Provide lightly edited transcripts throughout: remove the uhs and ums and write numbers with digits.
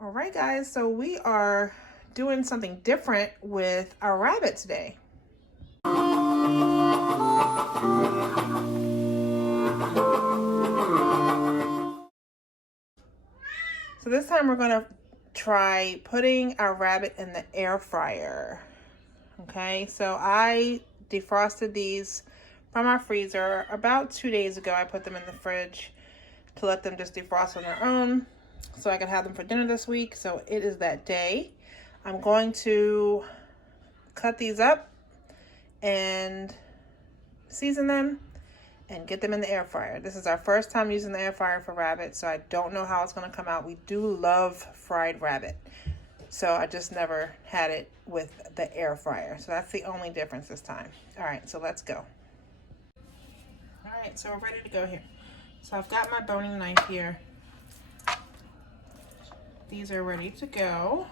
All right, guys, so we are doing something different with our rabbit today. So this time we're going to try putting our rabbit in the air fryer. Okay, so I defrosted these from our freezer about 2 days ago. I put them in the fridge to let them just defrost on their own so I can have them for dinner this week. So it is that day. I'm going to cut these up and season them and get them in the air fryer. This is our first time using the air fryer for rabbit, so I don't know how it's going to come out. We do love fried rabbit, so I just never had it with the air fryer. So that's the only difference this time. All right, so let's go. All right, so we're ready to go here. So I've got my boning knife here. These are ready to go.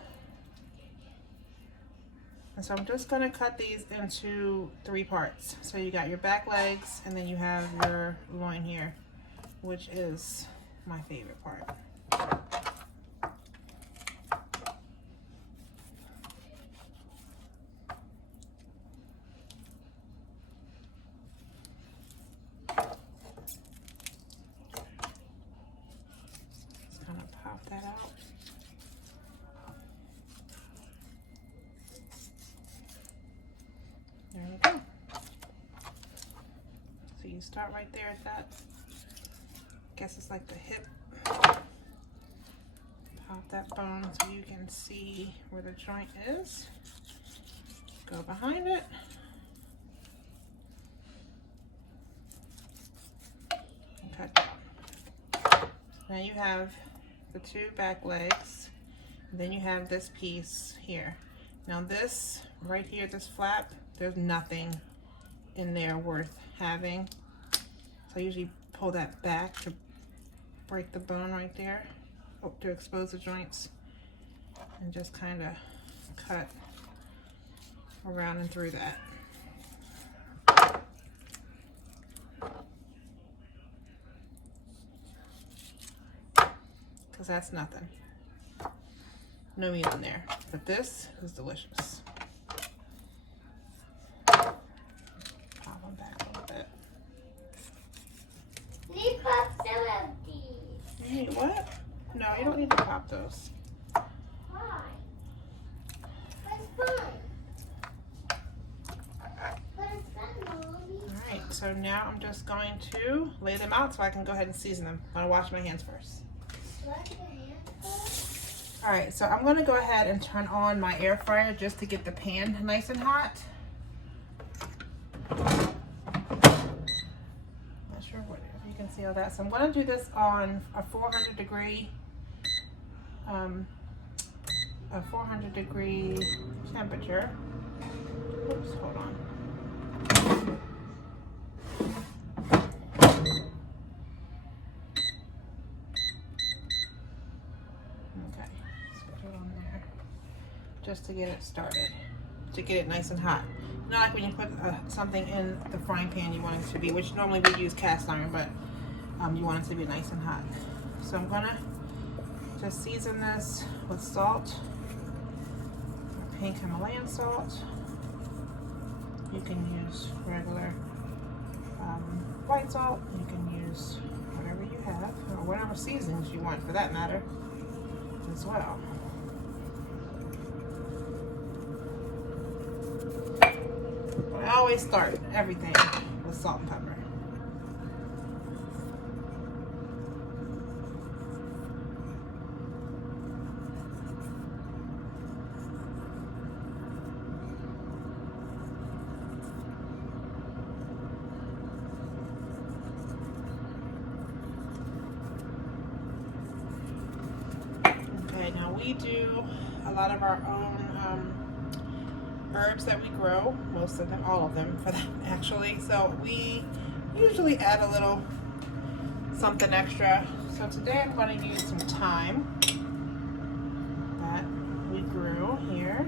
And so I'm just gonna cut these into 3 parts. So you got your back legs, and then you have your loin here, which is my favorite part. Just kind of pop that out. There we go. So you start right there at that. I guess it's like the hip. Pop that bone so you can see where the joint is. Go behind it. And cut down. Now you have the 2 back legs. And then you have this piece here. Now this right here, this flap, there's nothing in there worth having. So I usually pull that back to break the bone right there, to expose the joints, and just kind of cut around and through that. Because that's nothing. No meat in there. But this is delicious. Pop them back a little bit. Need pop some of these. You need what? No, you don't need to pop those. Why? That's fine. But it's fun, Mommy. Alright, so now I'm just going to lay them out so I can go ahead and season them. I'm going to wash my hands first. Wash your hands first. Alright, so I'm going to go ahead and turn on my air fryer just to get the pan nice and hot. Not sure if you can see all that. So I'm going to do this on a 400 degree temperature. Oops, hold on. Okay, let's put it on there just to get it started, to get it nice and hot. Not like when you put something in the frying pan you want it to be, which normally we use cast iron, but you want it to be nice and hot. So I'm gonna just season this with salt, pink Himalayan salt. You can use regular white salt. You can use whatever you have, or whatever seasonings you want for that matter as well. I always start everything with salt and pepper. Okay, now we do a lot of our own herbs that we grow, most of them, all of them for that actually. So we usually add a little something extra. So today I'm going to use some thyme that we grew here.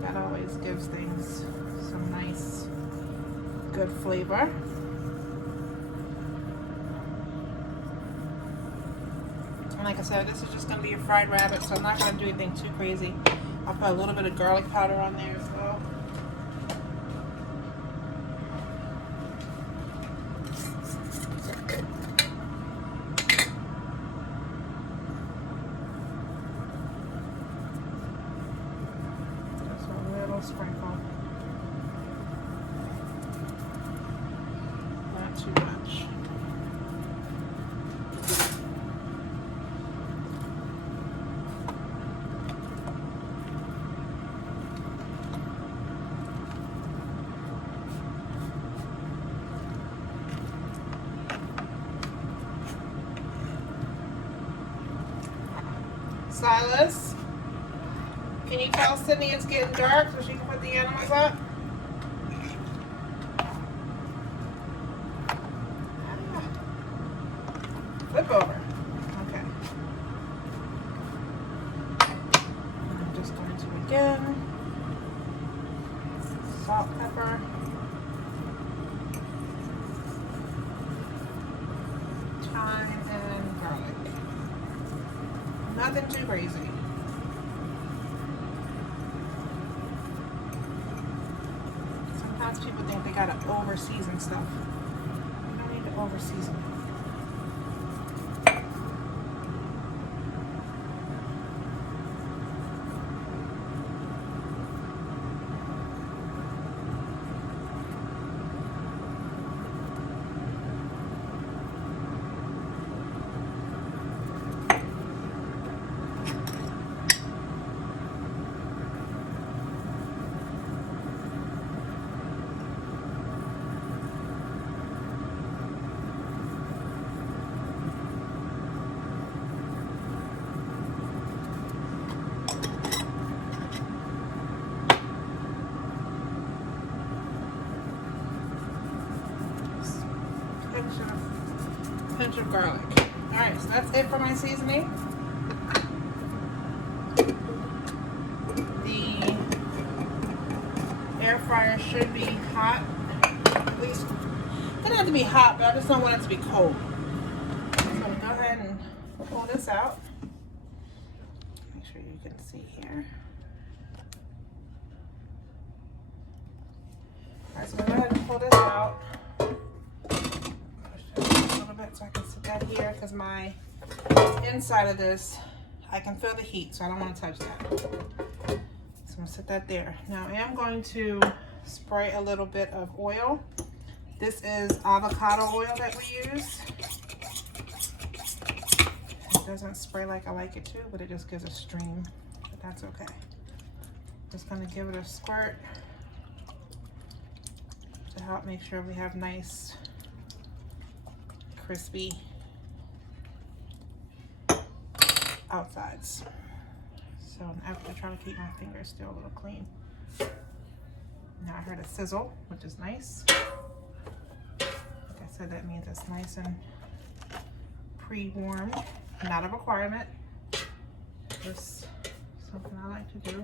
That always gives things some nice, good flavor. And like I I said, this is just going to be a fried rabbit, so I'm not going to do anything too crazy. I'll put a little bit of garlic powder on there as well. Just a little sprinkle. Not too much. Silas, can you tell Sydney it's getting dark so she can put the animals up? Flip over. Okay. I'm just going to again salt, pepper, thyme, and garlic. Nothing too crazy. Sometimes people think they gotta over season stuff. You don't need to over season. Pinch of garlic. All right, so that's it for my seasoning. The air fryer should be hot. At least it doesn't have to be hot, but I just don't want it to be cold. So go ahead and pull this out. Make sure you can see here. All right, so go ahead and pull this out. So I can sit that here because my inside of this, I can feel the heat, so I don't want to touch that. So I'm going to sit that there. Now I am going to spray a little bit of oil. This is avocado oil that we use. It doesn't spray like I like it to, but it just gives a stream, but that's okay. Just going to give it a squirt to help make sure we have nice crispy outsides. So I have to try to keep my fingers still a little clean. Now I heard a sizzle, which is nice. Like I said, that means it's nice and pre-warmed. Not a requirement. Just something I like to do.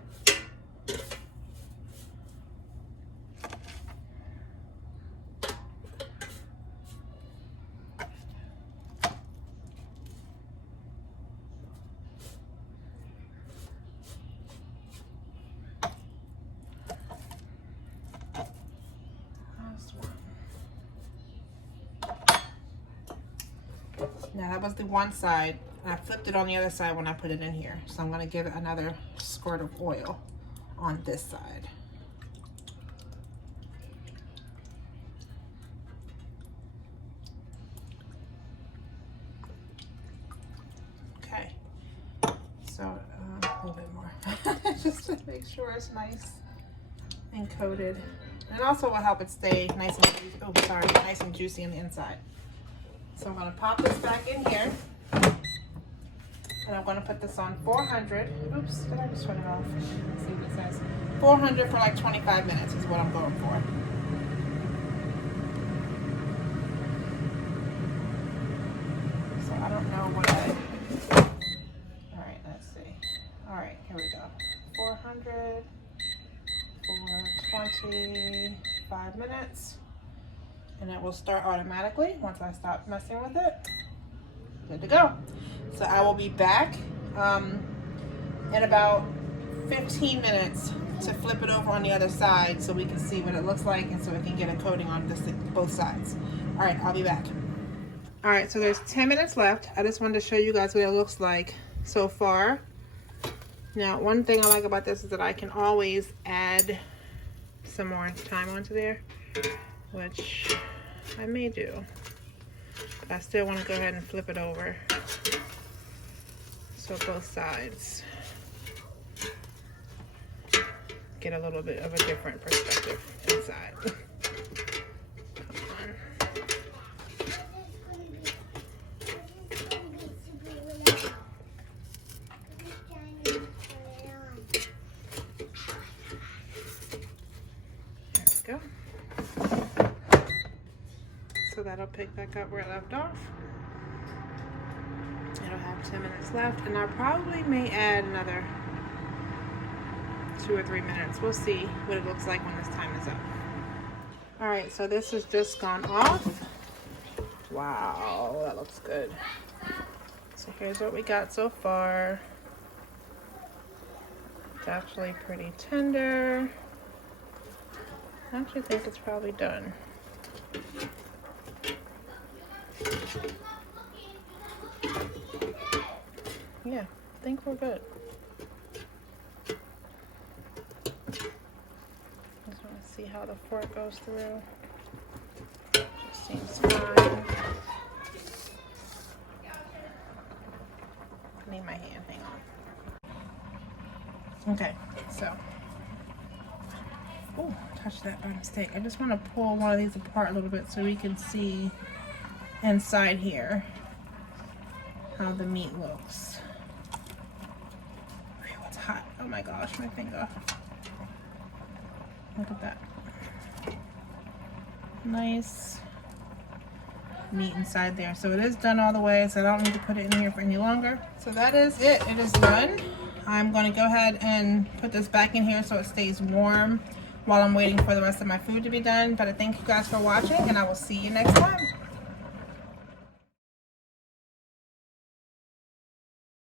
Now that was the one side, and I flipped it on the other side when I put it in here. So I'm going to give it another squirt of oil on this side. Okay, so a little bit more, just to make sure it's nice and coated. And also will help it stay nice and juicy. Oh, sorry, nice and juicy on the inside. So I'm going to pop this back in here, and I'm going to put this on 400. Oops, did I just turn it off? Let's see what it says. 400 for like 25 minutes is what I'm going for. So I don't know what all right, let's see. All right, here we go. 400 for 25 minutes. And it will start automatically once I stop messing with it. Good to go. So I will be back in about 15 minutes to flip it over on the other side so we can see what it looks like and so we can get a coating on both sides. All right, I'll be back. All right, so there's 10 minutes left. I just wanted to show you guys what it looks like so far. Now, one thing I like about this is that I can always add some more time onto there, which I may do. But I still want to go ahead and flip it over. So both sides get a little bit of a different perspective inside. So that'll pick back up where it left off. It'll have 10 minutes left, and I probably may add another 2 or 3 minutes. We'll see what it looks like when this time is up. All right, so this has just gone off. Wow, that looks good. So here's what we got so far. It's actually pretty tender. I actually think it's probably done. Yeah, I think we're good. Just want to see how the fork goes through. Just seems fine. I need my hand, hang on. Okay, so. Oh, touched that by mistake. I just want to pull one of these apart a little bit so we can see inside here how the meat looks. Whew, it's hot. Oh my gosh, my finger. Look at that. Nice meat inside there. So it is done all the way, so I don't need to put it in here for any longer. So that is it. It is done. I'm going to go ahead and put this back in here so it stays warm while I'm waiting for the rest of my food to be done. But I thank you guys for watching, and I will see you next time.